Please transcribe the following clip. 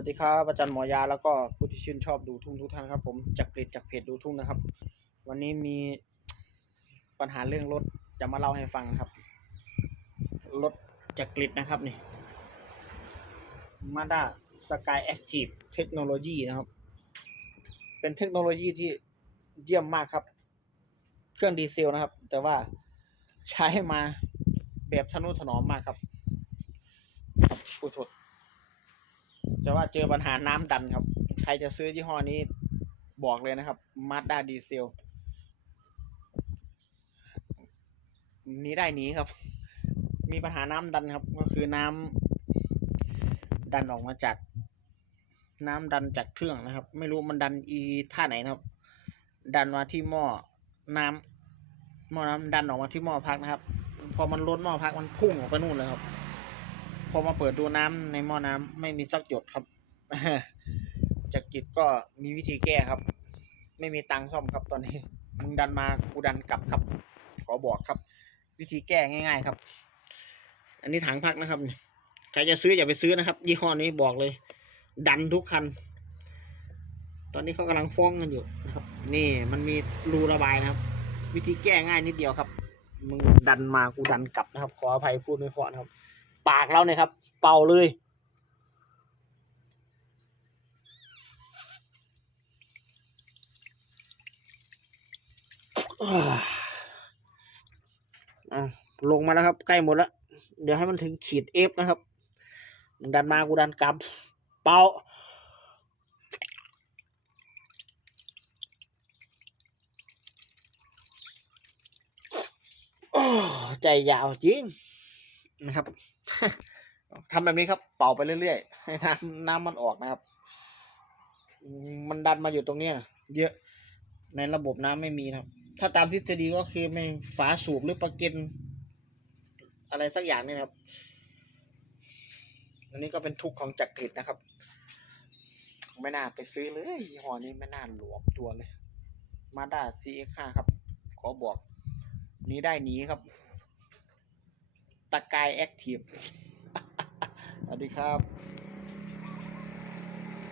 วัสดีครับอาจารย์หมอยาแล้วก็ผู้ที่ชื่นชอบดูทุ่งทุกท่านครับ ผมจากเพจจากเพจดูทุ่งนะครับ วันนี้มีปัญหาเรื่องรถจะมาเล่าให้ฟังครับรถจากกริดนะครับนี่มาด้าสกายแอคทีฟเทคโนโลยีนะครับ เป็นเทคโนโลยีที่เยี่ยมมากครับ เครื่องดีเซลนะครับ แต่ว่าใช้มาแบบทนุถนอมมากครับครับผู้ชด แต่ว่าเจอปัญหาน้ำดันครับ ใครจะซื้อยี่ห้อนี้บอกเลยนะครับมาด้าดีเซลนี้ได้หนีครับ มีปัญหาน้ำดันครับ ก็คือน้ำดันออกมาจาก น้ำดันจากเครื่องนะครับ ไม่รู้มันดันอีท่าไหนนะครับ ดันมาที่หม้อน้ำหม้อน้ำดันออกมาที่หม้อพักนะครับ พอมันล้นหม้อพักมันพุ่งออกไปนู่นเลยครับ พอมาเปิดดูน้ำในหม้อน้ำไม่มีสักหยดครับจากกิจก็มีวิธีแก้ครับ ไม่มีตังค์ซ่อมครับตอนนี้มึงดันมากูดันกลับครับ ขอบอกครับ วิธีแก้ง่าย ๆครับ อันนี้ถังพักนะครับใครจะซื้ออย่าไปซื้อนะครับ ยี่ห้อนี้บอกเลย ดันทุกคัน ตอนนี้เขากำลังฟ้องกันอยู่นะครับ นี่มันมีรูระบายนะครับ วิธีแก้ง่ายนิดเดียวครับ มึงดันมากูดันกลับนะครับ ขออภัยพูดไม่เพราะนะครับ ปากเราเนี่ยครับ เป่าเลยอ่าอะลงมาแล้วครับ ใกล้หมดแล้ว เดี๋ยวให้มันถึงขีดเอฟนะครับ ดันมากูดันกลับ เป่าโอ้ใจยาวจริง นะครับทำแบบนี้ครับ เป่าไปเรื่อยๆให้น้ำน้ำมันออกนะครับ มันดันมาอยู่ตรงเนี้ยเยอะในระบบน้ำไม่มีนะครับ ถ้าตามทฤษฎีก็คือไม่ฝาสูบหรือประเก็นอะไรสักอย่างนี่ครับ อันนี้ก็เป็นทุกข์ของจักริดนะครับ ไม่น่าไปซื้อเลยยี่ห้อนี้ไม่น่าหลวมตัวเลย มาด้า CX5 ครับ ขอบอกนี้ได้หนีครับ ตะกายแอคทีฟสวัสดีครับ